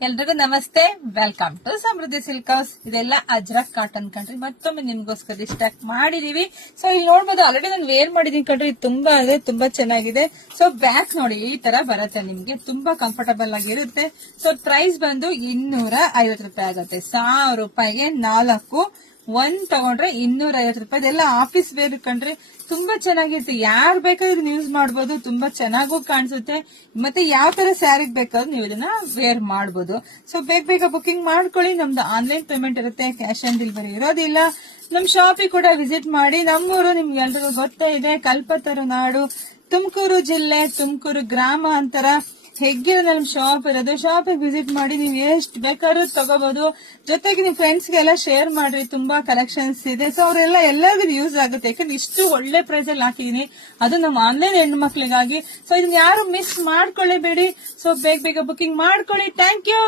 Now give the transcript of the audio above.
ಎಲ್ರಿಗೂ ನಮಸ್ತೆ, welcome to Samruddhi silk house. ಇದೆಲ್ಲ ಅಜ್ರಕ್ ಕಾಟನ್ ಕಂಡ್ರಿ. ಮತ್ತೊಮ್ಮೆ ನಿಮ್ಗೋಸ್ಕರ ಸ್ಟಾಕ್ ಮಾಡಿದೀವಿ. ಸೊ ಇಲ್ಲಿ ನೋಡ್ಬೋದು, ಆಲ್ರೆಡಿ ನಾನು ವೇರ್ ಮಾಡಿದೀನಿ ಕಂಡ್ರಿ. ತುಂಬಾ ಅಂದ್ರೆ ತುಂಬಾ ಚೆನ್ನಾಗಿದೆ. ಸೊ ಬ್ಯಾಕ್ ನೋಡಿ ಈ ತರ ಬರುತ್ತೆ, ನಿಮ್ಗೆ ತುಂಬಾ ಕಂಫರ್ಟಬಲ್ ಆಗಿರುತ್ತೆ. ಸೊ ಪ್ರೈಸ್ ಬಂದು 250 ರೂಪಾಯಿ ಆಗುತ್ತೆ. 1000 ರೂಪಾಯಿಗೆ 4 ಒಂದ್ ತಗೊಂಡ್ರೆ 250 ರೂಪಾಯಿ. ಇದೆಲ್ಲ ಆಫೀಸ್ ವೇರ್ ಕಂಡ್ರೆ ತುಂಬಾ ಚೆನ್ನಾಗಿರುತ್ತೆ. ಯಾರು ಬೇಕಾದ್ರೂ ಇದನ್ನ ಯೂಸ್ ಮಾಡಬಹುದು. ತುಂಬಾ ಚೆನ್ನಾಗೂ ಕಾಣಿಸುತ್ತೆ. ಮತ್ತೆ ಯಾವ ತರ ಸ್ಯಾರಿಗೆ ಬೇಕಾದ್ರೂ ನೀವು ಇದನ್ನ ವೇರ್ ಮಾಡಬಹುದು. ಸೊ ಬೇಗ ಬುಕಿಂಗ್ ಮಾಡ್ಕೊಳ್ಳಿ. ನಮ್ದು ಆನ್ಲೈನ್ ಪೇಮೆಂಟ್ ಇರುತ್ತೆ, ಕ್ಯಾಶ್ ಆನ್ ಡೆಲಿವರಿ ಇರೋದಿಲ್ಲ. ನಮ್ ಶಾಪಿಗೆ ಕೂಡ ವಿಸಿಟ್ ಮಾಡಿ. ನಮ್ಮೂರು ನಿಮ್ಗೆ ಎಲ್ರಿಗೂ ಗೊತ್ತೇ ಇದೆ, ಕಲ್ಪತರು ನಾಡು, ತುಮಕೂರು ಜಿಲ್ಲೆ, ತುಮಕೂರು ಗ್ರಾಮಾಂತರ ಹೆಗ್ಗಿರ ನಮ್ ಶಾಪ್ ಇರೋದು. ಶಾಪಿಗೆ ವಿಸಿಟ್ ಮಾಡಿ, ನೀವು ಎಷ್ಟು ಬೇಕಾದ್ರೂ ತಗೋಬಹುದು. ಜೊತೆಗೆ ನಿಮ್ ಫ್ರೆಂಡ್ಸ್ ಗೆಲ್ಲ ಶೇರ್ ಮಾಡ್ರಿ. ತುಂಬಾ ಕಲೆಕ್ಷನ್ಸ್ ಇದೆ. ಸೊ ಅವರೆಲ್ಲ ಎಲ್ಲರಿಗೂ ಯೂಸ್ ಆಗುತ್ತೆ. ಯಾಕಂದ್ರೆ ಇಷ್ಟು ಒಳ್ಳೆ ಪ್ರೈಸ್ ಅಲ್ಲಿ ಹಾಕಿದೀನಿ, ಅದು ನಮ್ಮ ಆನ್ಲೈನ್ ಹೆಣ್ಣು ಮಕ್ಳಿಗಾಗಿ. ಸೊ ಇದನ್ನ ಯಾರು ಮಿಸ್ ಮಾಡ್ಕೊಳ್ಳೇಬೇಡಿ. ಸೊ ಬೇಗ ಬುಕಿಂಗ್ ಮಾಡ್ಕೊಳ್ಳಿ. Thank you.